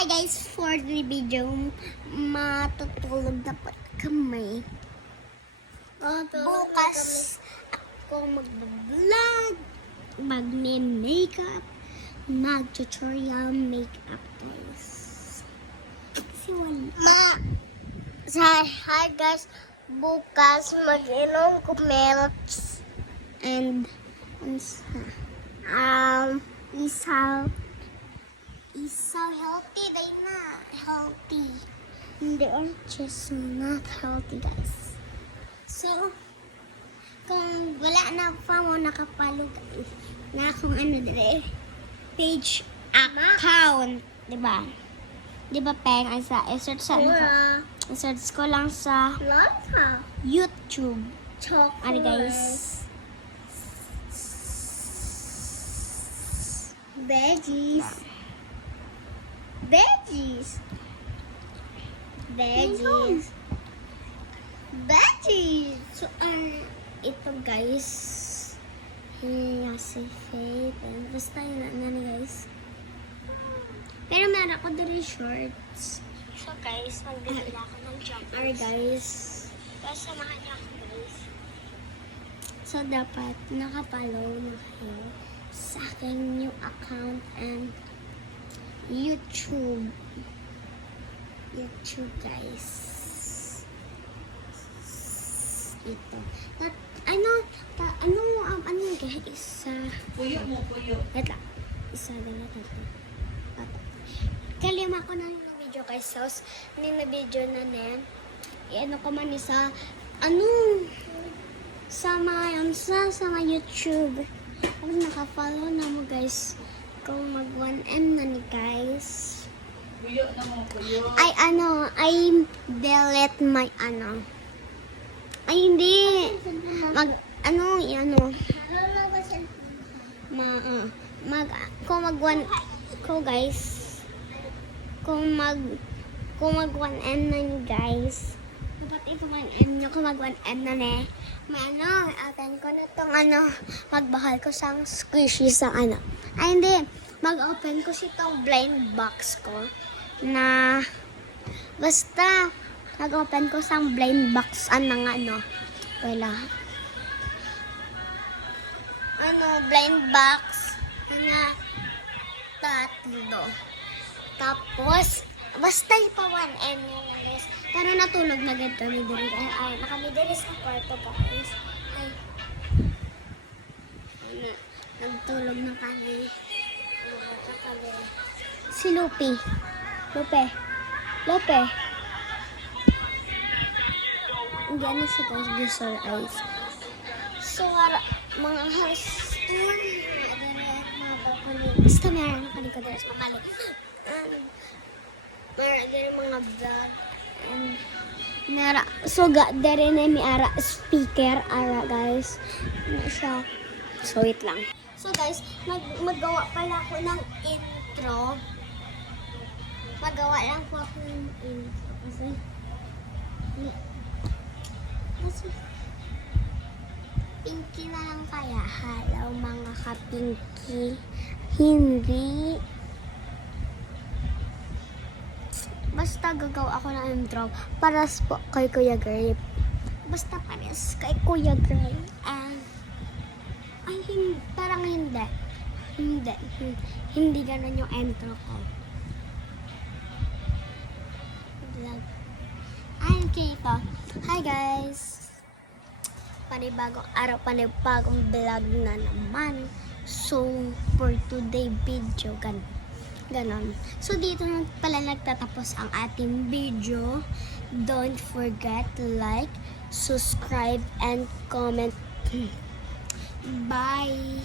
Hi guys, for the video, matutulog na po kami. Bukas ako mag-vlog, mag-makeup, mag-tutorial makeup guys. Kasi wala. Hi guys, bukas mag-inom ko milk and isaw healthy day na. Healthy. Hindi just not healthy guys. So, kung wala na pa mo nakapalo guys, na kung ano dire, page account, diba? Diba peng, i-search sa i-search ko lang sa YouTube. Ano guys? Veggies. So, ito guys, yung si Faith, basta yun na guys. Pero meron ako din shorts. So guys, magbibili ako ng joggers. Guys. Pero samahan niyo ako guys. So dapat nakapollow na kayo sa aking new account and YouTube guys. Ito. Ano guys? Isa. Puyo. Wait lang. Isa lang natin. Kalima ko na yung video guys. So, na video na nen. Ano ko man isa. Sa mga YouTube. Kung nakafollow na mo guys. Kung mag 1M na ni guys. Puyo na mo, puyo. I delete my Ay, hindi. Kung mag 1M na ni guys. Dapat ito 1M nyo, kung mag 1M na ne. Atin ko na itong magbahal ko sa squishy sa Ay, hindi. Mag-open ko itong blind box ko. Basta, mag-open ko sa blind box wala. Blind box tatlo. Tapos, basta ipa 1M yun guys. Pero natulog na ganito kami diri. Nakami diri sa kwarto guys. Nagtulog na kami. Si Lupe. Hindi siya guys, visual eyes. So, mga basta meron na kalikod na sa mamali. Meron din mga vlog. Dari na may speaker guys. Siya. So, wait lang. So guys, maggawa pala ako ng intro. Magawa lang po ako ng intro. Kasi pinky na lang kaya. Hello mga ka-pinky. Hindi. Basta gagawa ako ng intro. Paras po kay Kuya Grape. Basta paras kay Kuya Grape. Parang hindi. Hindi ganun yung intro ko. Vlog. Okay ito. Hi guys. Panibagong araw, panibagong vlog na naman. So, for today video, ganon. So, dito na pala nagtatapos ang ating video. Don't forget to like, subscribe, and comment. Bye!